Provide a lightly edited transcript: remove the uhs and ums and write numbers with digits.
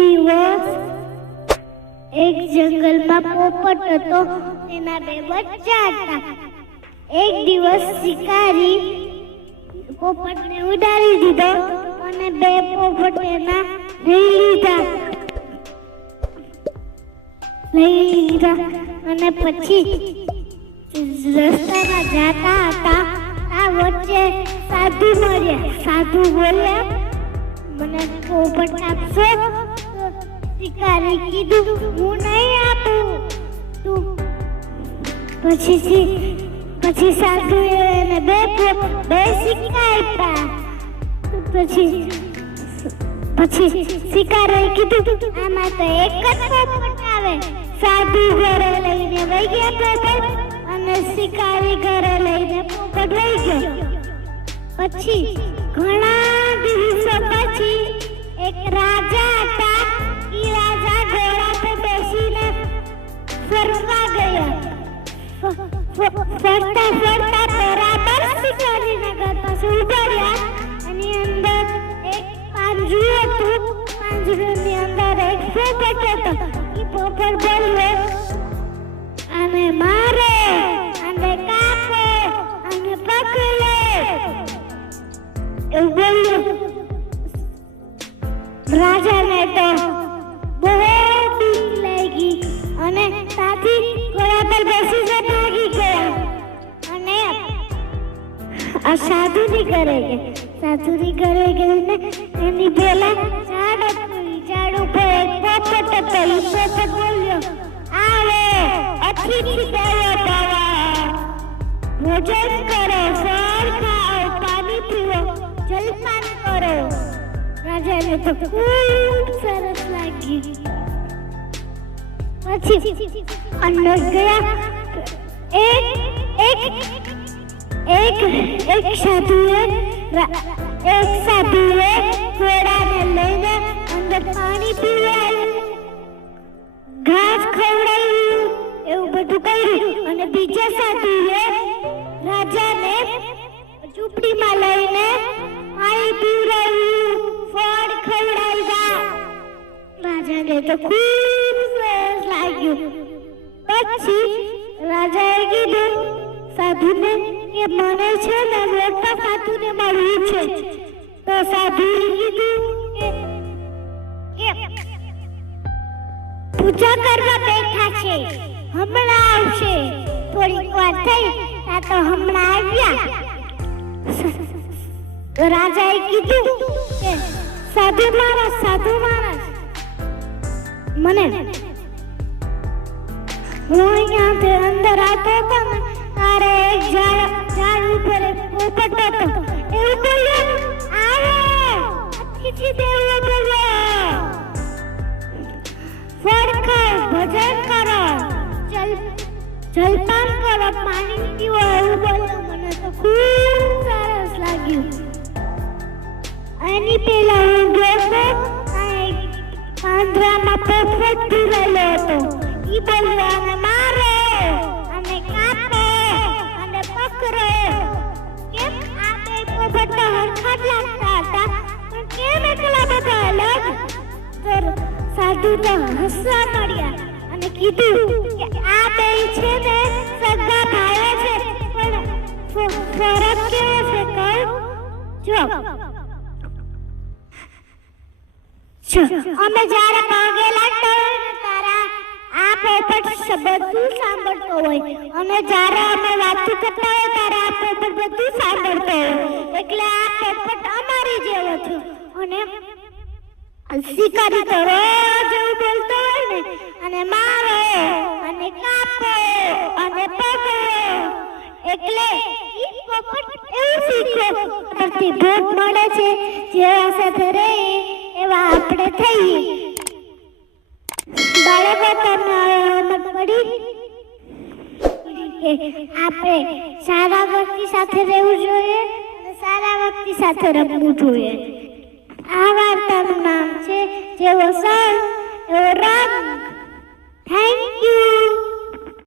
દિવસ એક જંગલમાં પોપટ હતો. તેના બે બચ્ચા હતા. એક દિવસ શિકારી પોપટને ઉડાડી દીધો અને બે પોપટ તેના લઈ લીધા અને પછી રસ્તામાં જતા હતા આ વચ્ચે સાધુ મળ્યા. સાધુ બોલ્યા, મને પોપટ આપશો? શિકારી કીધું, હું નહીં આપું. તું પછી સાધુએ એને બે સિક્કા આપ્યા. પછી શિકારીએ કીધું, આમાં તો એક જ પોપટ આવે. સાધુ ઘરે લઈને વહી ગયા પોપટ અને શિકારી ઘરે લઈને પોપટ વહી ગયો. પછી ઘણા દિવસો પછી એક રાજા હતા. એ રાજા ઘોડા પર બેસીને ફરવા ગયા. ફરતા બરાબર શિકારીના ઘર પાસે ઉભા રહ્યા. એની અંદર એક પાંજરું હતું. પાંજરાની અંદર એક પોપટ હતો. એ પોપટ બોલ્યો, આને મારે, આને કાપો, આને પકડો એવું બોલ્યું. રાજાને તો બહુ બીક લાગી અને ત્યાંથી ઘોડા પર બેસીને ભાગી ગયા અને આ સાધુની ઘરે ગઈને એની પેલા ઝાડ ઉપર એક પોપટ હતો. એ પોપટ બોલ્યો, આવે અતિથિ દેવો ભવ, ભોજન કરો, ફળ ખાઓ, પાણી પીવો, જલપાન કરો. રાજાને તો ખૂબ સરસ લાગ્યું. પછી અંદર ગયા. એક સાધુએ ઘોડાને લઈને અંદર પાણી પીવડાવ્યું, ઘાસ ખવડાવ્યું, એવું બધું કર્યું. અને બીજા સાધુએ રાજાને ઝૂંપડીમાં લઈને પાણી પીવડાવ્યું, ફળ ખવડાવ્યા. રાજાને તો ખૂબ સરસ લાગ્યું. પછી રાજાએ કીધું સાધુને કે મને છે ને મોટા સાધુને મળવું છે. તો સાધુએ કીધું કે પૂજા કરવા બેઠા છે, હમણાં આવશે. થોડીક વાર થઈ તો હમણાં આવ્યા. રાજાએ કીધું કે સાધુ માણસ મને હું અહીંયા અંદર આવતો હતો ને તારે એક ઝાડ ઉપર એક પોપટ હતો. એવું બોલ્યો, આવે અતિથિ દેવો ભવ, ફળ ખાઓ, ભજન કરો, જલપાન કરો, પાણી પીવો એવું બોલ્યો. મને તો ખૂબ સરસ લાગ્યું. એની પેલા હું ગયો પાંજરામાં પોપટ પૂરેલો હતો. ઈ બોલ્યો, આને મારે, આને કાપો, આને પકડો. કેમ આ બે પોપટ તો હરખા જ લાગતા હતા, પણ કેમ એટલા બધા અલગ? તો સાધુ તો હસવા મળ્યા અને કીધું કે આ બે છે ને સગા ભાઈ છે, પણ ફરક કેવો છે કહું? જો અમે જ્યારે પગે લાગતા હોય ને તારા આ પોપટ બધું સાંભળતો હોય અને જ્યારે અમે વાતો કરતા હોય ત્યારે આ પોપટ બધું સાંભળતો હોય. એટલે આ પોપટ અમારી જેવો છે. અને શિકારી તો રોજ એવું બોલતો હોય ને, અને મારો, અને કાપો, અને પકડો. એટલે ઈ પોપટ એવું શીખ્યો પરથી ભોગ મળે છે. જેવા સાથે રહી એવા આપણે થઈએ. બાળકો તમને સમજ પડી કે આપણે સારા વ્યક્તિ સાથે રહેવું જોઈએ અને સારા વ્યક્તિ સાથે રમવું જોઈએ. આ વાર્તાનું નામ છે જેવો સર એવો